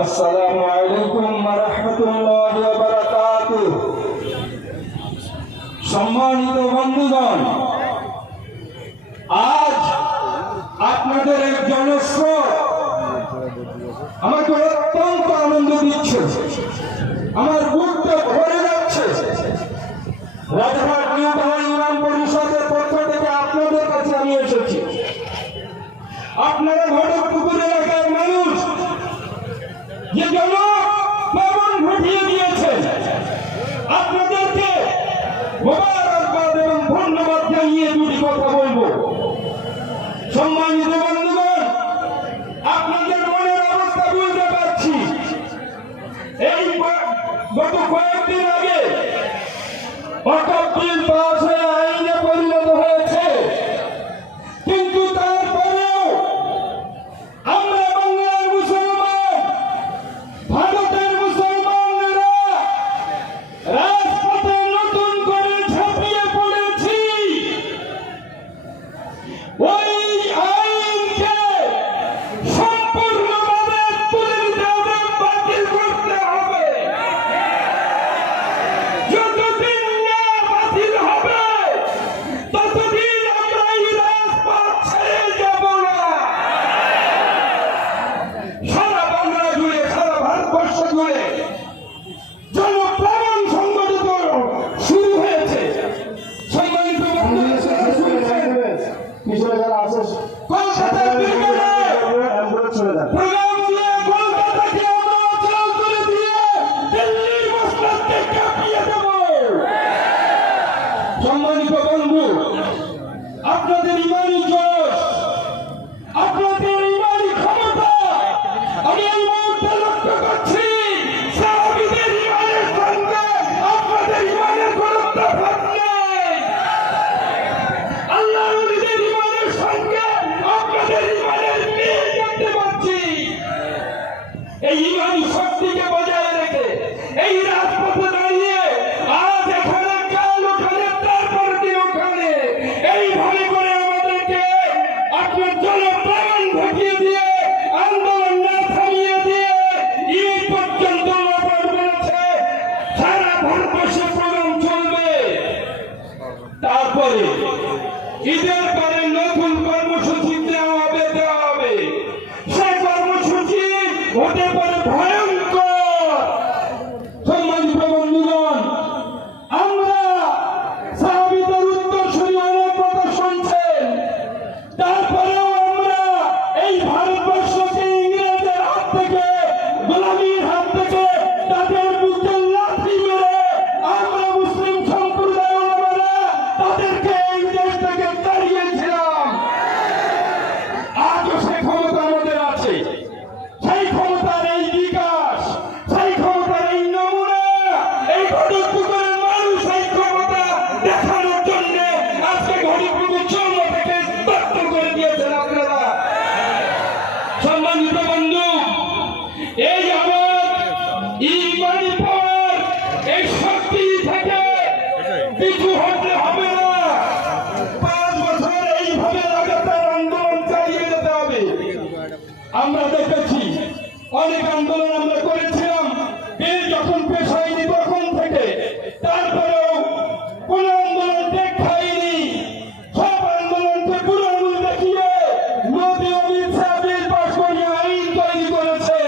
আসসালামু আলাইকুম ওয়া রাহমাতুল্লাহি ওয়া বারাকাতুহু। সম্মানিত বন্ধুগণ, আজ আপনাদের এক জনস্রোত আমাকে অত্যন্ত আনন্দ দিচ্ছে, আমার বুকটা ভরে যাচ্ছে। রাজহাট নিউ টাউন ইমাম পরিষদের পক্ষ থেকে আপনাদের কাছে আমি এসেছি। আপনারা ঘটকপুকুর এলাকার মানুষ যে জনপ্লাবন ঘটিয়ে দিয়েছে, আপনাদেরকে মোবারকবাদ এবং ধন্যবাদ জানিয়ে দুটি কথা বলবো। সম্মানিত বন্ধুগণ, আপনাদের মনের অবস্থা বুঝতে পারছি। এই গত কয়েকদিন আগে ওয়াকফ বিল পাস হয়ে আইনে পরিণত হয়েছে, কিন্তু তারপরেও আমরা বাংলার মুসলমান, ভারতের মুসলমানরা রাজপথে নতুন করে ঝাঁপিয়ে পড়েছি। ওই আইনকে সম্পূর্ণভাবে তুলে নিতে হবে, বাতিল করতে হবে। যতদিন না বাতিল হবে ততদিন আমরা এই রাজপথ ছেড়ে যাব না। সারা বাংলা জুড়ে, সারা ভারতবর্ষ জুড়ে জনপ্লাবন সংগঠিত শুরু হয়েছে। সম্মানিত বন্ধুরা, কলকাতার বিকেলে প্রোগ্রাম দিয়ে কলকাতাকে আমরা অচল করে দিয়ে দিল্লির মসনদকে কাঁপিয়ে দেব। সম্মানিত বন্ধু, আপনাদের ইমানি জোশ, আপনাদের ইমানি ক্ষমতা আমি এই মুহূর্তে লক্ষ্য করছি। সাহাবীদের ইমানের সঙ্গে আপনাদের ইমানের কোনো তফাৎ নেই। আল্লাহর ওলিদের ইমানের সঙ্গে আপনাদের ইমানের মিল দেখতে পাচ্ছি। এই ইমানি শক্তিকে বজায় রেখে এই রাজপথে দাঁড়িয়ে আজ এখানে, কাল ওখানে, তারপর দিন ওখানে, এইভাবে করে আমাদেরকে আপনার জনপ্লাবন ঘটিয়ে দিয়ে, আন্দোলন না থামিয়ে দিয়ে ঈদ পর্যন্ত লড়াই করেছে। সারা ভারতবর্ষে প্রোগ্রাম চলবে। তারপরে ঈদের পরে নতুন কর্মসূচি দেওয়া হবে। সেই কর্মসূচি হতে পারে ভয়ঙ্কর। সম্মানিত বন্ধুগণ, আমরা সাহাবীদের উত্তরসূরি অনেক কথা শুনছেন, তারপরেও আমরা এই ভারতবর্ষকে ইংরেজের হাত থেকে, গোলামীর হাত থেকে তাদের বুকে লাথি মেরে আমরা মুসলিম সম্প্রদায় ওলামারা তাদেরকে এই দেশ থেকে তাড়িয়েছিলাম। আজও সেই ক্ষমতা আমাদের আছে। সেই ক্ষমতার এই বিকাশ, সেই ক্ষমতার এই নমুনা, এই ঘটকপুকুরের মানুষ এই ক্ষমতা দেখানোর জন্য আজকে ঘটকপুকুর জন্ম থেকে স্তব্ধ করে দিয়েছেন আপনারা। সম্মানিত বন্ধু, এই আমার ইমানি পাওয়ার, এই শক্তি থেকে কিছু হতে হবে না। 5 বছর এইভাবে লাগাতার আন্দোলন চালিয়ে যেতে হবে। আমরা দেখেছি অনেক আন্দোলন আমরা করেছিলাম, বিল যখন পেশ হয়নি তখন থেকে, তারপরেও কোন আন্দোলন দেখায়নি। সব আন্দোলনকে পুরো আঙুল দেখিয়ে মোদী অমিত শাহ বিল পাশ করিয়ে আইন তৈরি করেছে।